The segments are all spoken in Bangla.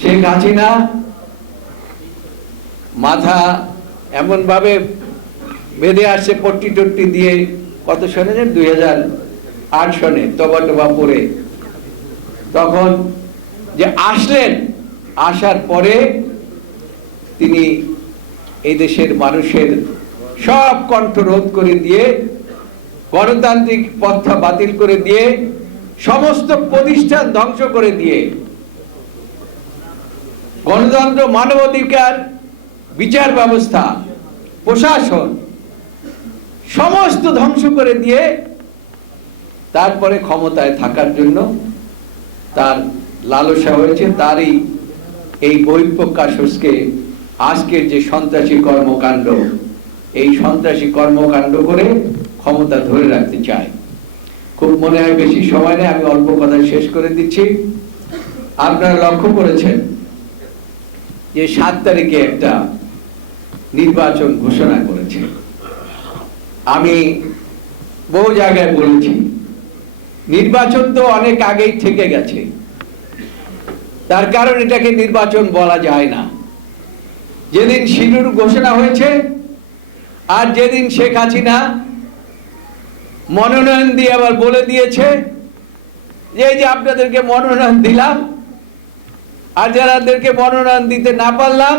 শেখ হাসিনা মাথা এমন ভাবে বেঁধে আসছে পট্টি টট্টি দিয়ে, কত সনে 2008 সনে তবা টবা পরে, তখন যে আসলেন, আসার পরে তিনি এই দেশের মানুষের সব কণ্ঠ রোধ করে দিয়ে, গণতান্ত্রিক পন্থা বাতিল করে দিয়ে, সমস্ত প্রতিষ্ঠান ধ্বংস করে দিয়ে, গণতন্ত্র, মানবাধিকার, বিচার ব্যবস্থা, প্রশাসন সমস্ত ধ্বংস করে দিয়ে তারপরে ক্ষমতায় থাকার জন্য তার লালসা হয়েছে। তারই এই বহিঃপ্রকাশকে আজকের যে সন্ত্রাসী কর্মকাণ্ড, এই সন্ত্রাসী কর্মকাণ্ড করে ক্ষমতা ধরে রাখতে চায়। খুব মনে হয় বেশি সময় নেই, আমি অল্প কথা শেষ করে দিচ্ছি। আপনারা লক্ষ্য করেছেন যে 7 তারিখে একটা নির্বাচন ঘোষণা করেছে। আমি বহু জায়গায় বলেছি, নির্বাচন তো অনেক আগেই থেকে গেছে, তার কারণ এটাকে নির্বাচন বলা যায় না। যেদিন সিঁদুর ঘোষণা হয়েছে আর যেদিন শেখ হাসিনা মনোনয়ন দিয়ে আবার বলে দিয়েছে যে এই যে আপনাদেরকে মনোনয়ন দিলাম, আর যারাদেরকে মনোনয়ন দিতে না পারলাম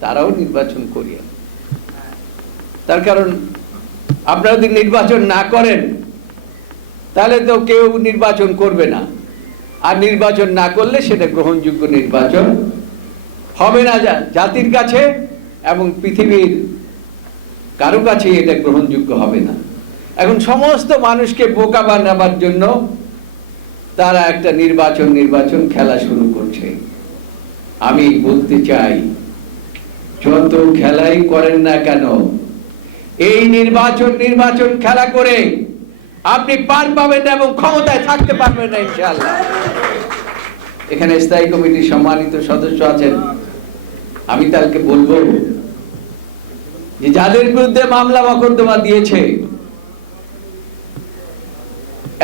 তারাও নির্বাচন করিয়ে। তার কারণ আপনারা যদি নির্বাচন না করেন তাহলে তো কেউ নির্বাচন করবে না, আর নির্বাচন না করলে সেটা গ্রহণযোগ্য নির্বাচন হবে না জাতির কাছে, এবং পৃথিবীর কারো কাছে এটা গ্রহণযোগ্য হবে না। এখন সমস্ত মানুষকে বোকা বানাবার জন্য তারা একটা নির্বাচন খেলা শুরু করছে। আমি বলতে চাই, যত খেলাই করেন না কেন, এই নির্বাচন খেলা করে আপনি পার পাবেন না এবং ক্ষমতায় থাকতে পারবেন না ইনশাআল্লাহ। এখানে স্থায়ী কমিটির সম্মানিত সদস্য আছেন, আমি তাদেরকে বলবো যে যাদের বিরুদ্ধে মামলা মোকদ্দমা দিয়েছে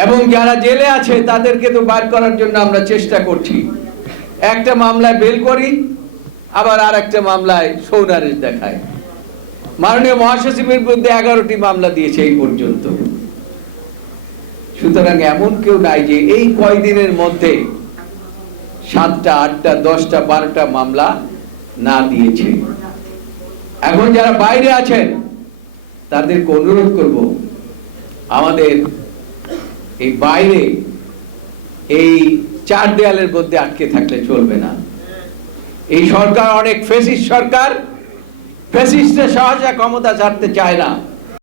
এবং যারা জেলে আছে তাদেরকে তো বার করার জন্য আমরা চেষ্টা করছি। একটা মামলায় বেল করি, আবার আর একটা মামলায় সৌনারেশ দেখায়। মাননীয় মহাসচিবের বিরুদ্ধে 11টি মামলা দিয়েছে এই পর্যন্ত। সুতরাং এমন কেউ নাই যে এই কয়দিনের মধ্যে 7টা, 8টা, 10টা, 12টা মামলা না দিয়েছে। এখন যারা বাইরে আছেন তাদেরকে অনুরোধ করব, আমাদের এই বাইরে এই 4 দেয়ালের মধ্যে আটকে থাকলে চলবে না। এই সরকার অনেক ফ্যাসিস্ট সরকার, ফ্যাসিস্টের সহজে ক্ষমতা ছাড়তে চায় না।